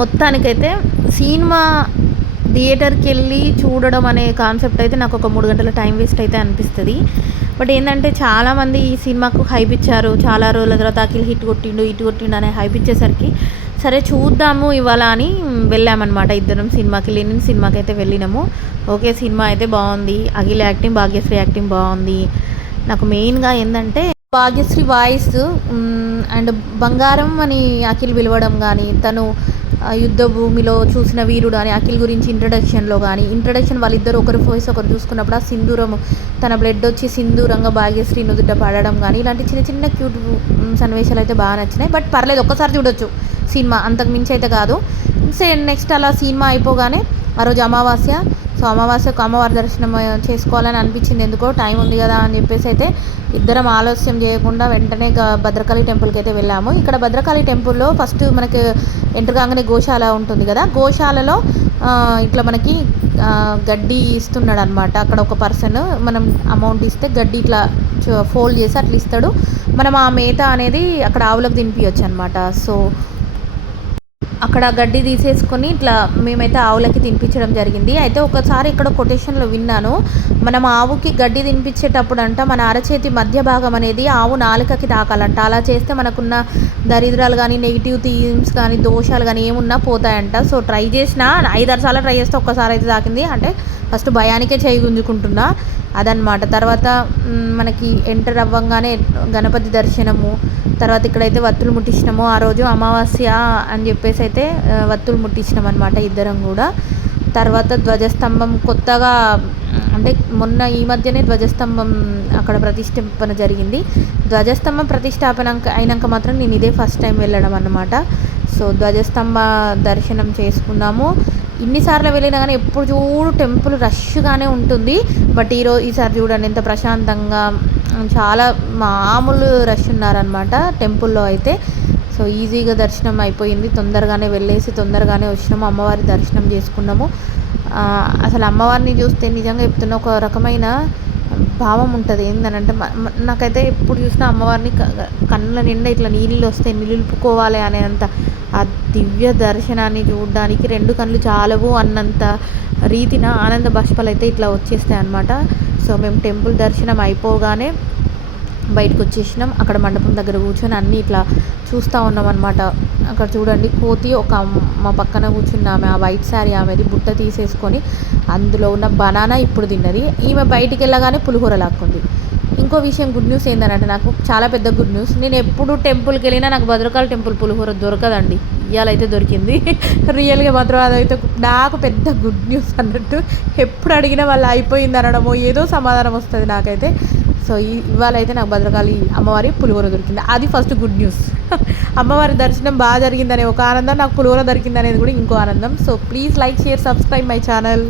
మొత్తానికైతే సినిమా థియేటర్కి వెళ్ళి చూడడం అనే కాన్సెప్ట్ అయితే నాకు ఒక 3 గంటల టైం వేస్ట్ అయితే అనిపిస్తుంది. బట్ ఏంటంటే చాలామంది ఈ సినిమాకు హైప్ ఇచ్చారు. చాలా రోజుల తర్వాత అఖిల్ హిట్ కొట్టిండు అనే హైప్ ఇచ్చేసరికి సరే చూద్దాము ఇవాళ అని వెళ్ళామన్నమాట ఇద్దరం సినిమాకి. లెనిన్ సినిమాకి అయితే వెళ్ళినాము. ఓకే, సినిమా అయితే బాగుంది. అఖిల్ యాక్టింగ్, భాగ్యశ్రీ యాక్టింగ్ బాగుంది. నాకు మెయిన్గా ఏంటంటే భాగ్యశ్రీ వాయిస్ అండ్ బంగారం అని అఖిల్ పిలవడం కానీ, తను యుద్ధ భూమిలో చూసిన వీరుడు అని అఖిల్ గురించి ఇంట్రడక్షన్లో కానీ, వాళ్ళిద్దరు ఒకరి వాయిస్ ఒకరు చూసుకున్నప్పుడు ఆ సింధూరం, తన బ్లడ్ వచ్చి సింధూరంగా భాగ్యశ్రీ నుదుట పడడం కానీ, ఇలాంటి చిన్న చిన్న క్యూట్ సన్నివేశాలు అయితే బాగా నచ్చినాయి. బట్ పర్లేదు, ఒక్కసారి చూడొచ్చు సినిమా, అంతకు మించి అయితే కాదు. నెక్స్ట్ అలా సినిమా అయిపోగానే ఆ రోజు అమావాస్య. సో అమావాస్యకు అమ్మవారి దర్శనం చేసుకోవాలని అనిపించింది. ఎందుకో టైం ఉంది కదా అని చెప్పేసి అయితే ఇద్దరం ఆలస్యం చేయకుండా వెంటనే భద్రకాళి టెంపుల్కి అయితే వెళ్ళాము. ఇక్కడ భద్రకాళి టెంపుల్లో ఫస్ట్ మనకి ఎంటర్ కాగానే గోశాల ఉంటుంది కదా, గోశాలలో ఇట్లా మనకి గడ్డి ఇస్తున్నాడు అనమాట. అక్కడ ఒక పర్సన్ మనం అమౌంట్ ఇస్తే గడ్డి ఇట్లా ఫోల్డ్ చేసి అట్లా ఇస్తాడు. మనం ఆ మేత అనేది అక్కడ ఆవులకు తినిపించచ్చు అనమాట. సో అక్కడ గడ్డి తీసేసుకొని ఇట్లా మేమైతే ఆవులకి తినిపించడం జరిగింది. అయితే ఒకసారి ఇక్కడ కొటేషన్లో విన్నాను, మనం ఆవుకి గడ్డి తినిపించేటప్పుడు అంట మన అరచేతి మధ్య భాగం అనేది ఆవు నాలుకకి తాకాలంట. అలా చేస్తే మనకున్న దరిద్రాలు కానీ, నెగిటివ్ థీమ్స్ కానీ, దోషాలు కానీ ఏమున్నా పోతాయంట. సో ట్రై చేసిన 5-6 సార్లు ట్రై చేస్తే ఒక్కసారి అయితే తాకింది. అంటే ఫస్ట్ భయానికే చేయి గుంజుకుంటున్నా అదనమాట. తర్వాత మనకి ఎంటర్ అవ్వంగానే గణపతి దర్శనము, తర్వాత ఇక్కడైతే వత్తులు ముట్టించినాము. ఆ రోజు అమావాస్య అని చెప్పేసి అయితే వత్తులు ముట్టించినాం అనమాట ఇద్దరం కూడా. తర్వాత ధ్వజస్తంభం కొత్తగా, అంటే మొన్న ఈ మధ్యనే ధ్వజస్తంభం అక్కడ ప్రతిష్టాపన జరిగింది. ధ్వజస్తంభం ప్రతిష్టాపన అయినాక మాత్రం నేను ఇదే ఫస్ట్ టైం వెళ్ళడం అన్నమాట. సో ధ్వజస్తంభ దర్శనం చేసుకున్నాము. ఇన్నిసార్లు వెళ్ళినా కానీ ఎప్పుడు చూడు టెంపుల్ రష్గానే ఉంటుంది. బట్ ఈసారి చూడండి ఎంత ప్రశాంతంగా, చాలా మామూలు రష్ ఉన్నారనమాట టెంపుల్లో అయితే. సో ఈజీగా దర్శనం అయిపోయింది. తొందరగానే వెళ్ళేసి తొందరగానే వచ్చినాము, అమ్మవారి దర్శనం చేసుకున్నాము. అసలు అమ్మవారిని చూస్తే నిజంగా చెప్తున్న ఒక రకమైన భావం ఉంటుంది. ఏంటనంటే నాకైతే ఎప్పుడు చూసినా అమ్మవారిని కళ్ళ నిండా ఇట్లా నీళ్ళు వస్తే నిలుపుకోవాలి అనేంత ఆ దివ్య దర్శనాన్ని చూడడానికి 2 కళ్ళు చాలవు అన్నంత రీతిన ఆనంద బాష్పాలు అయితే ఇట్లా వచ్చేస్తాయి అన్నమాట. సో మేము టెంపుల్ దర్శనం అయిపోగానే బయటకు వచ్చేసినాం. అక్కడ మండపం దగ్గర కూర్చొని అన్నీ ఇట్లా చూస్తూ ఉన్నాం అనమాట. అక్కడ చూడండి కోతి ఒక మా పక్కన కూర్చున్న ఆమె, ఆ వైట్ శారీ ఆమెది బుట్ట తీసేసుకొని అందులో ఉన్న బనానా ఇప్పుడు తిన్నది. ఈమె బయటికి వెళ్ళగానే పులిహోర లాక్కుంది. ఇంకో విషయం, గుడ్ న్యూస్ ఏంటంటే నాకు చాలా పెద్ద గుడ్ న్యూస్. నేను ఎప్పుడు టెంపుల్కి వెళ్ళినా నాకు భద్రకాళి టెంపుల్ పులిహోర దొరకదండి. ఇవాళైతే దొరికింది. రియల్గా మాత్రం అదైతే నాకు పెద్ద గుడ్ న్యూస్ అన్నట్టు. ఎప్పుడు అడిగినా వాళ్ళు అయిపోయింది అనడమో ఏదో సమాధానం వస్తుంది నాకైతే. సో ఇవాళ అయితే నాకు భద్రకాళి అమ్మవారి పులిహోర దొరికింది, అది ఫస్ట్ గుడ్ న్యూస్. అమ్మవారి దర్శనం బాగా జరిగిందనే ఒక ఆనందం, నాకు పులిహోర దొరికింది అనేది కూడా ఇంకో ఆనందం. So please like, share, subscribe my channel.